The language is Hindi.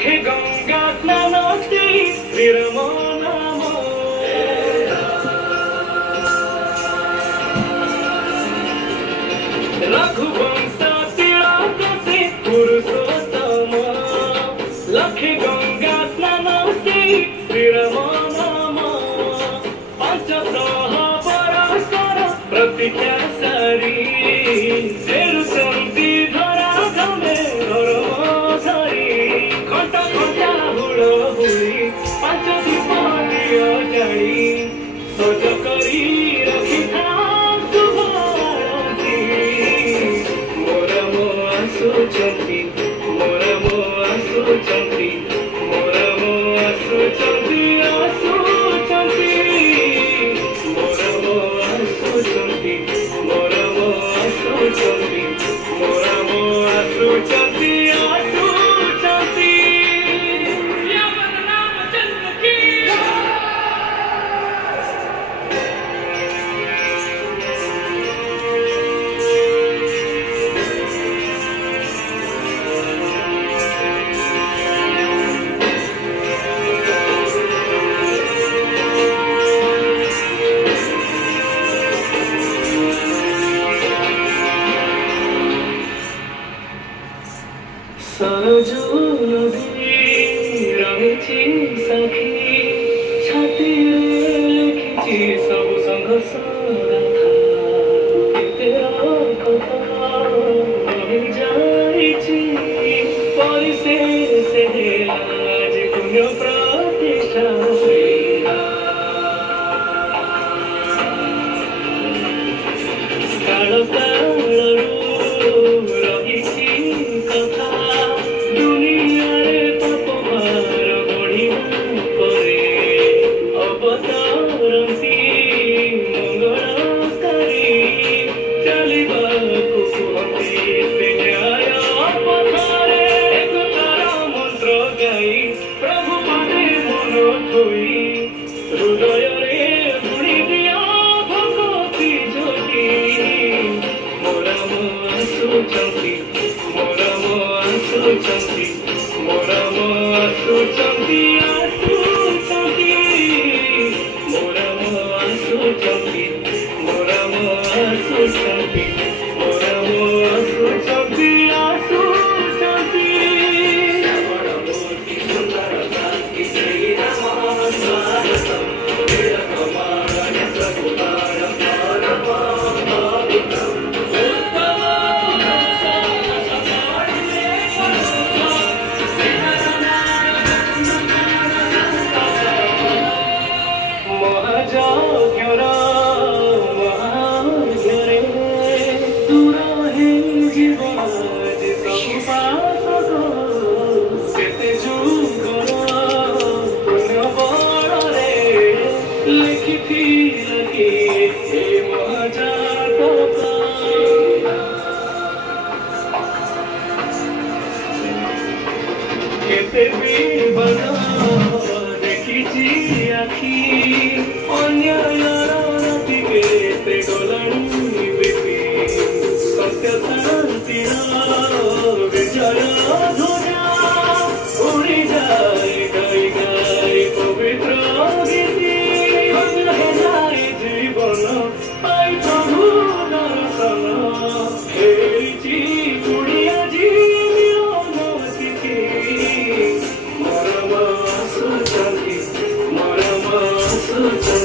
लखे गंगा स्नानती विरम नाम रघुवंश तिलक से पुरुषोत्तम लखे गंगा स्नानती विरम नाम पंचप्रह परस्पर प्रतिज्ञा सारी फेरुचंती धरा धमे धर्म धरी घंटा घंटा हुड़ हुई पांच दीप दिय जानी सज करी रखी था शुभ आरती मोर मो आसुचंती मोर मो आसुचंती मोर मो आसुचंती आसुचंती मोर मो आसुचंती मोर मो आसुचंती मोर मो आसुचंती आसुचंती यमन रामचंद्र की सरजू नदी रही सखी छाती लिखी सब संघर्ष परिशेष पुण्य प्रतिष्ठा काल कालरू रही कथा दुनियारे तपभार बढ़िया करे अवतारती मंगलकारी चलिबाकु कहते से न्याय पथरे एकतार मंत्र गाई प्रभु पादे मन धोई हृदय रे बुणी दिया भगवती ज्योति मोर मो आसुचंती मोर मो आसुचंती मोर मो आसुचंती आसुचंती मोर मो आसुचंती मोर मो आसुचंती मोर मो आसुचंती आसुचंती श्रवण मूर्ति सुंदर कांति श्री राम स्वागतम विरकमान नेत्रकुमार परम केते भी बना देखी आखी अन्यायर राति केते गलानी बेटी सत्य शांति विजय ध्वजा उड़ी जाए गाई गाई पवित्र गीति रहे जाए जीवन पाई प्रभु दर्शन फेरिची कुड़िया जी मोर मो आसुचंती मोर मो आसुचंती